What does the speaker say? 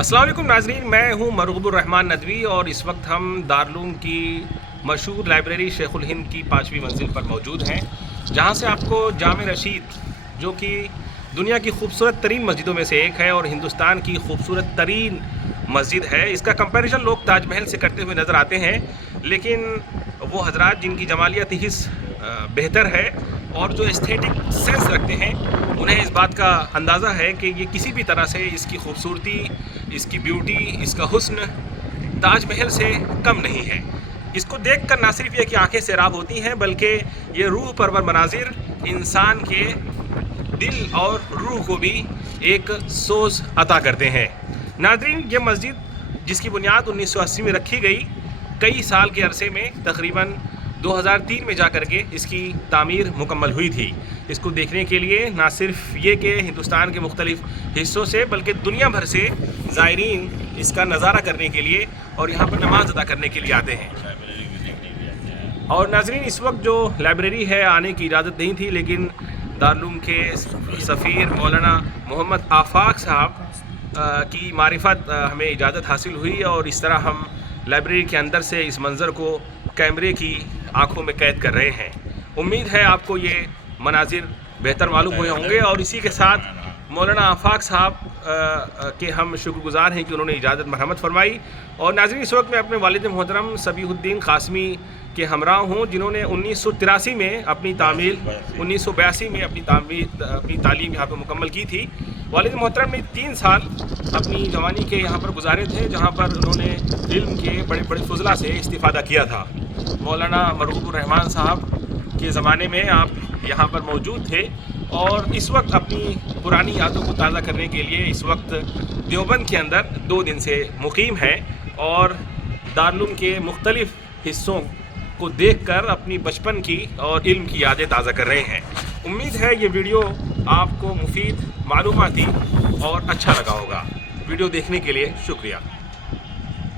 अस्सलाम वालेकुम नाजरीन, मैं हूं मरगूबुर रहमान नदवी और इस वक्त हम दारुल की मशहूर लाइब्रेरी शेखुल हिंद की 5वीं मंजिल पर मौजूद हैं, जहां से आपको जामे रशीद, जो कि दुनिया की खूबसूरत तरीन मस्जिदों में से एक है और हिंदुस्तान की खूबसूरत तरीन मस्जिद है, इसका कंपैरिजन लोग ताजमहल से करते हुए नज़र आते हैं। लेकिन वो हजरात जिनकी जमालियाती हिस्स बेहतर है और जो एस्थेटिक सेंस रखते हैं, उन्हें इस बात का अंदाज़ा है कि ये किसी भी तरह से इसकी खूबसूरती, इसकी ब्यूटी, इसका हुस्न ताजमहल से कम नहीं है। इसको देखकर ना सिर्फ ये कि आंखें सैराब होती हैं, बल्कि ये रूह परवर मनाजिर इंसान के दिल और रूह को भी एक सोज अता करते हैं। नाज़रीन, ये मस्जिद जिसकी बुनियाद 1980 में रखी गई, कई साल के अरसे में तकरीबन 2003 में जाकर के इसकी तामीर मुकम्मल हुई थी। इसको देखने के लिए ना सिर्फ ये कि हिंदुस्तान के मुख्तलिफ हिस्सों से बल्कि दुनिया भर से ज़ायरीन इसका नज़ारा करने के लिए और यहाँ पर नमाज अदा करने के लिए आते हैं। और नाज़रीन, इस वक्त जो लाइब्रेरी है आने की इजाज़त नहीं थी, लेकिन दारुल के सफ़ीर मौलाना मोहम्मद आफाक साहब की मारिफत हमें इजाज़त हासिल हुई और इस तरह हम लाइब्रेरी के अंदर से इस मंज़र को कैमरे की आंखों में कैद कर रहे हैं। उम्मीद है आपको ये मनाजिर बेहतर मालूम हुए होंगे और इसी के साथ मौलाना आफाक साहब के हम शुक्रगुज़ार हैं कि उन्होंने इजाज़त मरहमत फरमाई। और नाज़रीन, इस वक्त मैं अपने वालिद मोहतरम सबीहुद्दीन क़ासमी के हमरा हूँ, जिन्होंने 1983 में अपनी तामील 1982 में अपनी तालीम यहाँ पर मुकम्मल की थी। वालिद मोहतरम ने 3 साल अपनी जवानी के यहाँ पर गुजारे थे, जहाँ पर उन्होंने इल्म के बड़े बड़े फजला से इस्तिफ़ादा किया था। मौलाना मरगूबुर रहमान साहब के ज़माने में आप यहाँ पर मौजूद थे और इस वक्त अपनी पुरानी यादों को ताज़ा करने के लिए इस वक्त देवबंद के अंदर 2 दिन से मुकीम हैं और दारुल के मुख्तलिफ़ हिस्सों को देखकर अपनी बचपन की और इल्म की यादें ताज़ा कर रहे हैं। उम्मीद है ये वीडियो आपको मुफीद, मालूमाती और अच्छा लगा होगा। वीडियो देखने के लिए शुक्रिया।